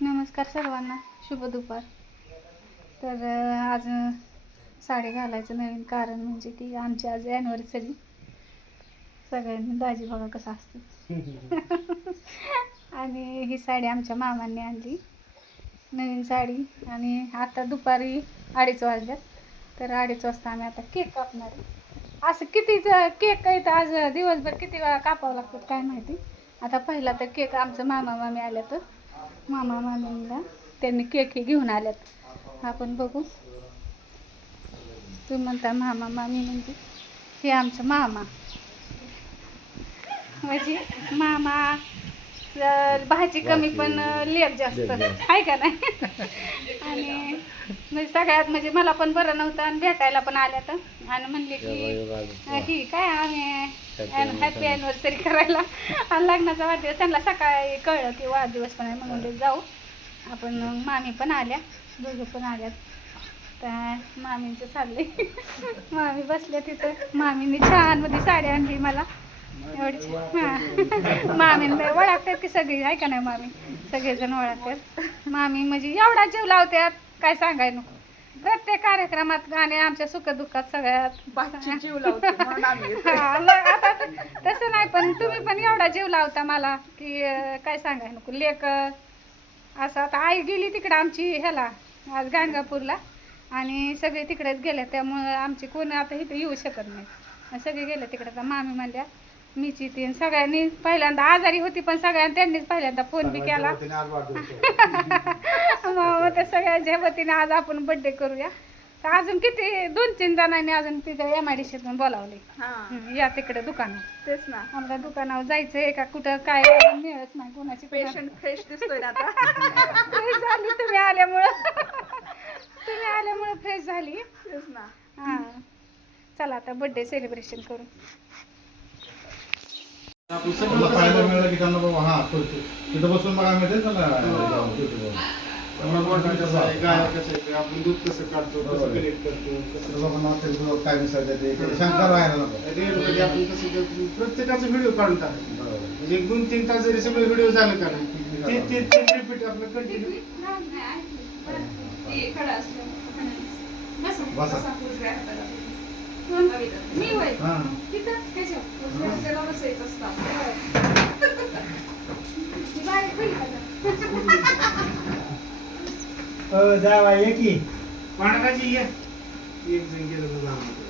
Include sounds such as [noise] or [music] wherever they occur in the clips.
नमस्कार सर्वांना. शुभ दुपार. तर आज साडी घालायचं नवीन कारण म्हणजे की आमची आज ॲनिव्हर्सरी सगळ्यांनी दाजी बघा कसं असतं. [laughs] आणि ही साडी आमच्या मामांनी आणली. नवीन साडी. आणि आता दुपारी अडीच वाजल्यात. तर अडीच वाजता आम्ही आता केक कापणार असं कितीच केक आहे तर आज? दिवसभर किती वेळा कापावं लागतं काय माहिती? आता पहिला तर केक आमचं मामा मामी आल्या तर मामा मामीला त्यांनी केक घेऊन आल्यात. आपण बघू. तुम्ही म्हणता मामा मामी म्हणजे हे आमचं मामा. म्हणजे मामा. अं, भाजी कमी पण लेप जास्त. आहे का नाही? आणि म्हणजे सगळ्यात म्हणजे मला पण बरं नव्हतं आणि भेटायला पण आल्या तर. आणि म्हणले की ही काय आम्ही हॅपी अॅनिव्हर्सरी करायला. आणि लग्नाचा वाढदिवस त्यांना सकाळी कळलं की वाढदिवस पण आहे म्हणून जाऊ. आपण मामी पण आल्या. दोघं पण आल्यात. तर मामींचं चाललंय. [laughs] मामी बसल्या तिथं. मामीने छानमध्ये साडी आणली मला. एवढी हां. ओळखतात की सगळी आहे का नाही मामी? सगळेजण ओळखतात. मामी म्हणजे एवढा जीव लावतात काय सांगाय नको. प्रत्येक कार्यक्रमात गाणे आमच्या सुखदुःखात सगळ्यात. जीव लावते म्हणून आम्ही येतो. हा, मग आता तसं नाही पण तुम्ही पण एवढा जीव लावता मला की अं, काय सांगाय नको. लेक असं आता आई गेली तिकडं आमची ह्याला आज गाणगापूरला आणि सगळे तिकडेच गेले त्यामुळं आमची कोण आता इथे येऊ शकत नाही. सगळे गेले तिकडे तर मामी म्हणल्या मीची तीन सगळ्यांनी पहिल्यांदा आजारी होती पण सगळ्यांनी त्यांनीच पहिल्यांदा फोन बी केला. [laughs] मग त्या सगळ्यांच्या वतीने आज आपण बड्डे करूया. तर अजून किती दोन तीन जणांनी अजून तिथं एम आय डी सीतून बोलावले. या तिकडे दुकानात तेच ना. आम्हाला दुकानावर जायचंय का कुठं काय मिळत नाही कोणाची पेशंट फ्रेश दिसतोय ना आता. [laughs] फ्रेश झाली तुम्ही आल्यामुळं. तुम्ही आल्यामुळं फ्रेश झाली. तेच ना. हां. चला आता बर्थडे सेलिब्रेशन करू. पाहायला मिळालं की त्यांना बाबा हा करतो तिथं बसून बघा. मिळते त्याला आपण दूध कसं काढतो कसं बरोबर. कलेक्ट करतो कसं लोकांना काय ते. शंका राहायला नको. मध्ये आपण कसं प्रत्येकाचा व्हिडिओ काढून. म्हणजे एक दोन तीन तास जरी सगळे व्हिडिओ झालं का नाही ते ते ते रिपीट आपलं कंटिन्यू बसा. मी होय? हा. तिथं? [laughs] जावा ये की. पाण्याची ये एक जण गेलं तर जाणार नाही.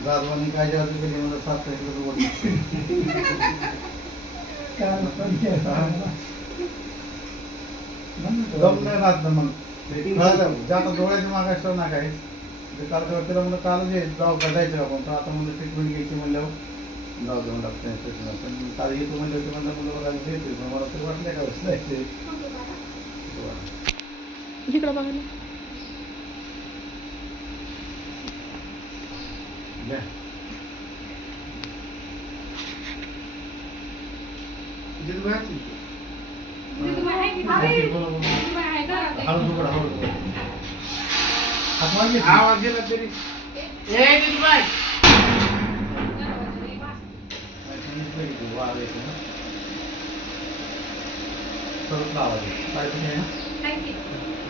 जाधवांनी काय जादू केली मला सात तारखेला बोलतो काल पण दम नाही राहत ना मग. जाता डोळ्याची मागाय असतो ना काय ते काल तिला म्हणलं काल जे जाऊ जायचं आपण तर आता म्हणलं ट्रीटमेंट घ्यायची म्हणल्यावर. जाऊ देऊन लागतं ट्रीटमेंट पण काल येतो म्हणलं होते म्हणलं मुलं बघायला मला तर वाटलं का बस नाही ते इकडं बघायला घ्या. जिथं बाहेरची. तुम्ही आहे की हा, नाही? ते बरोबर. तुम्ही आहे घरात आहे. हळूच उघडा, हळूच उघडा. हात मागे. आवाज गेला तरी ए ना. परत लावायचं. काय तुम्ही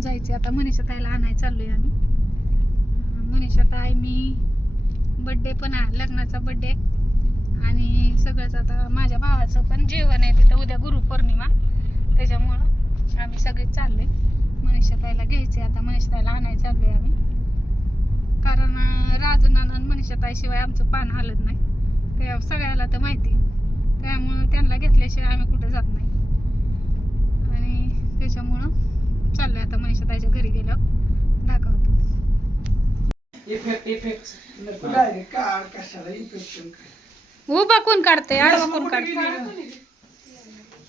घेऊन जायचे. आता मनीषा ताईला आणायला चाललोय आम्ही. मनीषा ताई मी बड्डे पण आहे लग्नाचा बड्डे आणि सगळंच आता माझ्या भावाचं पण जेवण आहे तिथं उद्या गुरुपौर्णिमा. त्याच्यामुळं आम्ही सगळेच चाललोय. मनीषा ताईला घ्यायचे आता मनीषा ताईला आणायला चाललोय आम्ही. कारण अं, आणि मनीषा ताईशिवाय आमचं पान हलत नाही. ते सगळ्याला तर माहिती. त्यामुळं त्यांना घेतल्याशिवाय आम्ही कुठं जात नाही. आणि त्याच्यामुळं चाललोय आता मनीषा ताईच्या घरी गेल्यावर. दाखवतो. इफेक्ट इफेक्ट नको डायरेक्ट काढ कशाला इफेक्ट उभा कोण काढते आडवा कोण काढते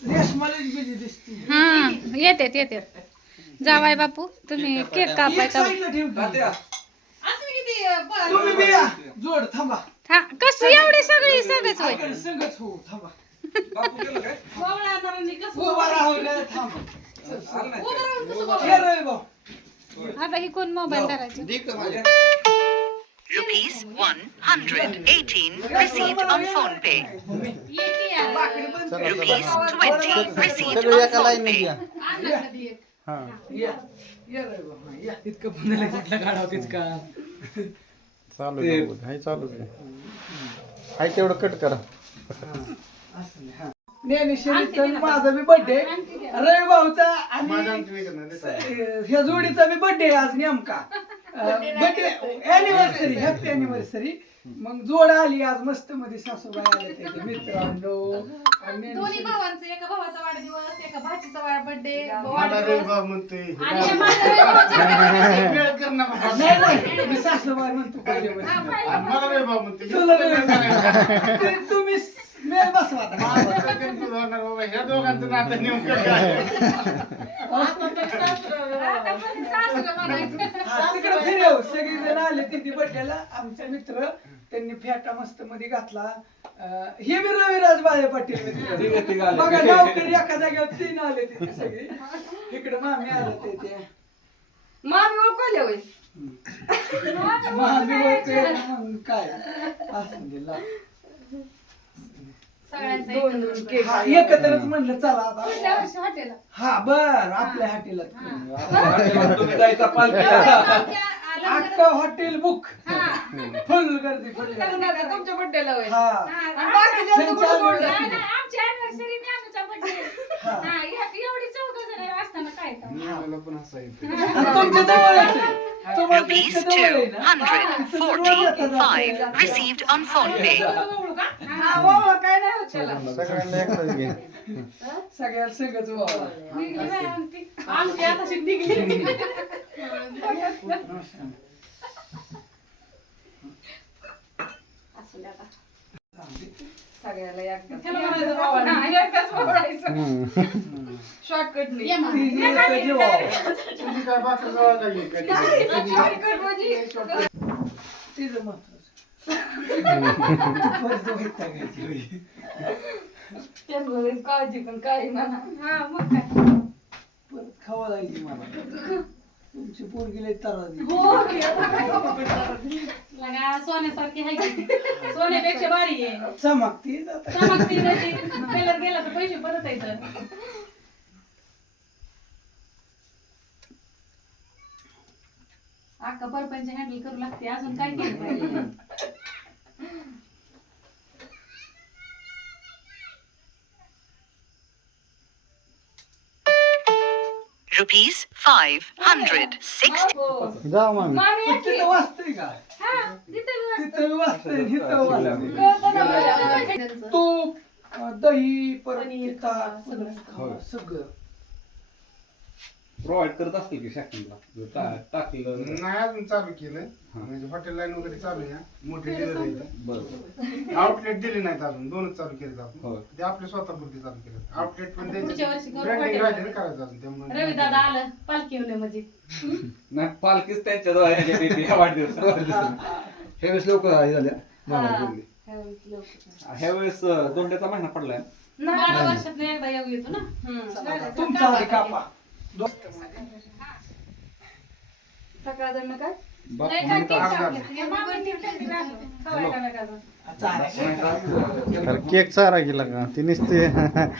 रेशमालाच बिजी दिसते. हा येतात येतात. जावाय बापू तुम्ही केक कापायचा. तुम्ही. जोड थांबा. हा कसं एवढी सगळी सगळंच होय? संगच हो थांबा. उभा राहू थांबा. ये रे भाऊ. आता ही कोण मोबाईल धरायचं Rupees 118 received on phone pay. बाकडी बंद कर. Rupees 20 received सगळे on एका phone लाईन pay. या हा या. ये रे भाऊ, हा, या. चालू आहे चालूच आहे हाय तेवढं कट करा असं नाही, हा. ज्ञानेश्वरी तर माझा बी बर्थडे रवी भाऊचा आणि ह्या जोडीचा बी बर्थडे आज नेमका. बर्थडे अॅनिव्हर्सरी हॅपी अॅनिव्हर्सरी मग जोड आली आज मस्त मध्ये सासूबाई आले ते [laughs] मित्रांनो. आणि दोन्ही भावांचं एका भावाचा वाढदिवस एका भाचीचा बर्थडे [laughs] [laughs] नाही नाही मी सासूबाई म्हणतो पहिले वर्षी. तुला नाही. ते तुम्ही मेळ बसवा आता. ह्या दोघांचं नातं नेमकं काय? हा, तिकडे फिरव सगळे जण आले तिथे बड्डेला आमचे मित्र त्यांनी फेटा मस्त मध्ये घातला. अं, हे बी रविराज बाळे पाटील मित्र बघा गावकरी एका जागेवर तीन आले तिथे सगळे. इकडे मामी आले ते ते मामी ओळखले होय? मामी मग काय? असं दिला दोन दोन केक हा, एकत्रच म्हणलं चला आता. हॉटेल हा बर आपल्या हॉटेलात. अख्खा हॉटेल बुक फुल गर्दी फुल गर्दी तुमच्या बड्डेला होय हा आणि कुठं सोडलं? आमची anniversary आणि आमचा birthday. हा. हा, एव- एवढी चौघ जण असताना काय तर. आणि तुमच्या जवळच आहे. तुम्हाला Rupees इतकं जवळ आहे ना? इतकं जवळ येतात 245 आपल्याला. received on phone pay. हा, वावा, काय नाही होत त्याला सगळ्यांना एकटाच घे सगळ्याला सगळंच व्हावं. निघली बाई आमची. आमची आता शिक निघली असू. सगळ्याला शॉर्टकट नाही तिचं महत्वाचं. त्यांना काळजी पण काही म्हणा हा, मग काय. परत खावा लागली मला तुमची पोरगी लय त्रास देते. लगा सोन्यासारखी आहे की. सोन्यापेक्षा भारी आहे चमकती जाता चमकती जाते. कलर गेला तर पैसे परत येतात अक्का परपंच हँडल करू लागते अजून काय केलं पाहिजे Rupees 560. जा मग पण तिथं वाचतंय का? हा, तिथं तिथं वाचतंय मला. तूप दही परत ताक, सगळं. प्रोव्हाइड करत असतील की जर टा- टाकलं नाही अजून चालू केलंय. म्हणजे हॉटेल लाईन वगैरे चालू आहे. मोठी डिलर आहे बरं. आउटलेट दिले नाहीत अजून. दोनच चालू केलेत आपण. ते आपल्या स्वतःपुरती चालू केलेत. आउटलेट पण पुढच्या वर्षी करू ब्रँडिंग हॉटेल. राहिले ना करायचं अजून त्यामुळे. रवी दादा आलं. पालखी म्हणजे. नाही पालखीच त्यांच्या ते वाढदिवस. ह्यावेळेस लोक झाल्या. मामाला बोलले. ह्या वेळेस दोंड्याचा महिना पडलाय. बारा वर्षात एकदा येऊ येतो ना. तुमचा आधी कापा. सकाळ काय. केक. अरे चारा गेला का ती नुसते हा हे.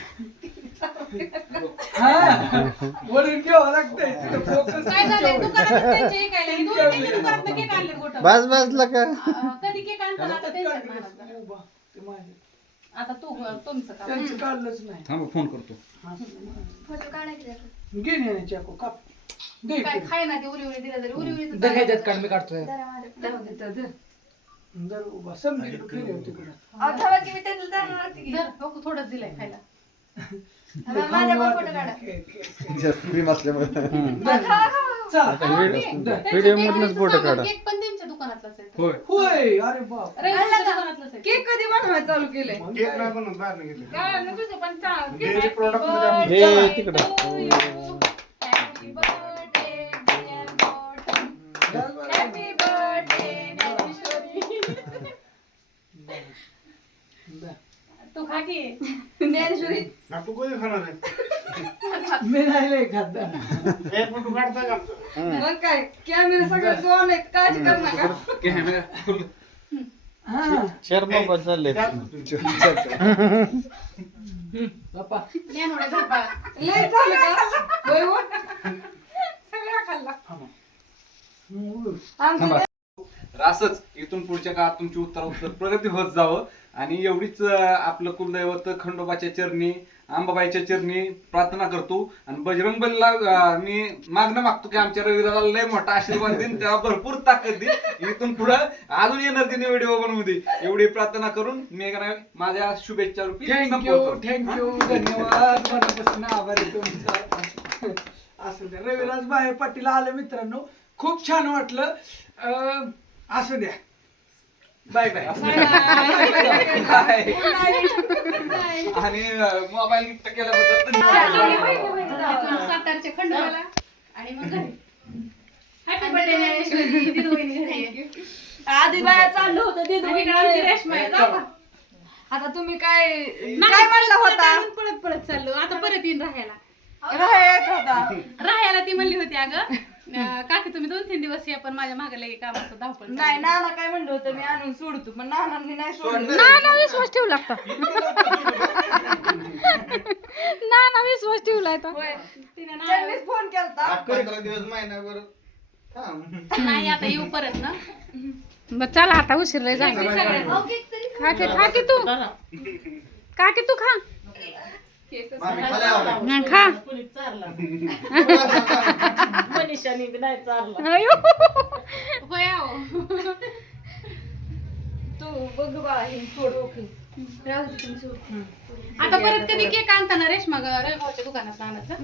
बस बसला का कधी केक आता. ते माझे. आता तू तुमचं काम त्यांचं काढलंच नाही थांब फोन करतो घे नाही चाकू काप. दे काय इकडे. खाय ना ते उरी उरी दिलं तरी उरी उरी मी काढतोय. जर उभा समजा इकडे फिरव तिकडं. थोडंच दिलंय खायला. Cake, cake. जास्त क्रीम असल्यामुळे. चला. व्हिडिओ मधनच फोटो काढा केक पण त्यांच्या दुकानातलाच आहे. होय. होय अरे बाप. रविवारच्या दुकानातलाच आहे. केक कधी बनवायला चालू केलंय? केक नाही बनवत बाहेर घेतलं काय? ना तुझं पण चा- Dairy Happy product मध्ये birthday हे तिकडं. तू खा की ज्ञानेश्वरी हा, तू कधी खाणार आहे? [laughs] मी नाही लय खात एक फोटो काढता का? आमचा? मग काय? कॅमेरा सगळं जोन आहे काळजी कर नका. हा. चार मोबाईल चालले. लय झालं का? होय हो सगळा खाल्ला. आमचं असंच इथून पुढच्या काळात तुमची उत्तर उत्तर प्रगती होत जावं. आणि एवढीच आपलं कुलदैवत खंडोबाच्या चरणी अंबाबाईच्या चरणी प्रार्थना करतो. आणि बजरंग बलीला मी मागणं मागतो की आमच्या रविदाला लय मोठा आशीर्वाद देईन त्याला भरपूर ताकद देईन. इथून पुढं अजून येणार तिने व्हिडिओ बनवून एवढी प्रार्थना करून मी का नाही माझ्या शुभेच्छा रूपी थँक्यू. थँक्यू धन्यवाद. मनापासून आभारी तुमचा. असं रविराज बाहे पाटील आले मित्रांनो. खूप छान वाटलं. अं, असं द्या. बाय बाय आणि मोबाईल गिफ्ट केल्याबद्दल धन्यवाद. सातारचे खंडोबाला. आणि मग घरी. Happy birthday. आधी बाया चाललं होतं रेश्मा आहे जाऊ का? आता तुम्ही काय नाही, काय म्हणला होता? आम्ही पळत पळत चाललो. आता परत येईन राहायला. राहायचा होता. राहायला ती म्हणली होती अगं. काकी तुम्ही दोन तीन दिवस या पण माझ्या मागे लई कामाचं धावपळ. नाही नाना काय म्हणलं होतं मी आणून सोडतो पण नानांनी नाही सोडलं. [laughs] [laughs] नाना विश्वास ठेवला नाना विश्वास ठेवलाय तो. होय. तिने ना- त्यांनीच फोन केलता. पंधरा दिवस महिनाभर. थांब. नाही आता येऊ परत ना. [laughs] बर चला आता उशीर लय झाला. खा की खा की तू खा. तू खा. हा. [laughs] होय अहो. तू बघ बाळा हे सोड ओके. आता परत कधी केक आणताना रेशमा ग- रविभाऊच्या दुकानात आणायचं.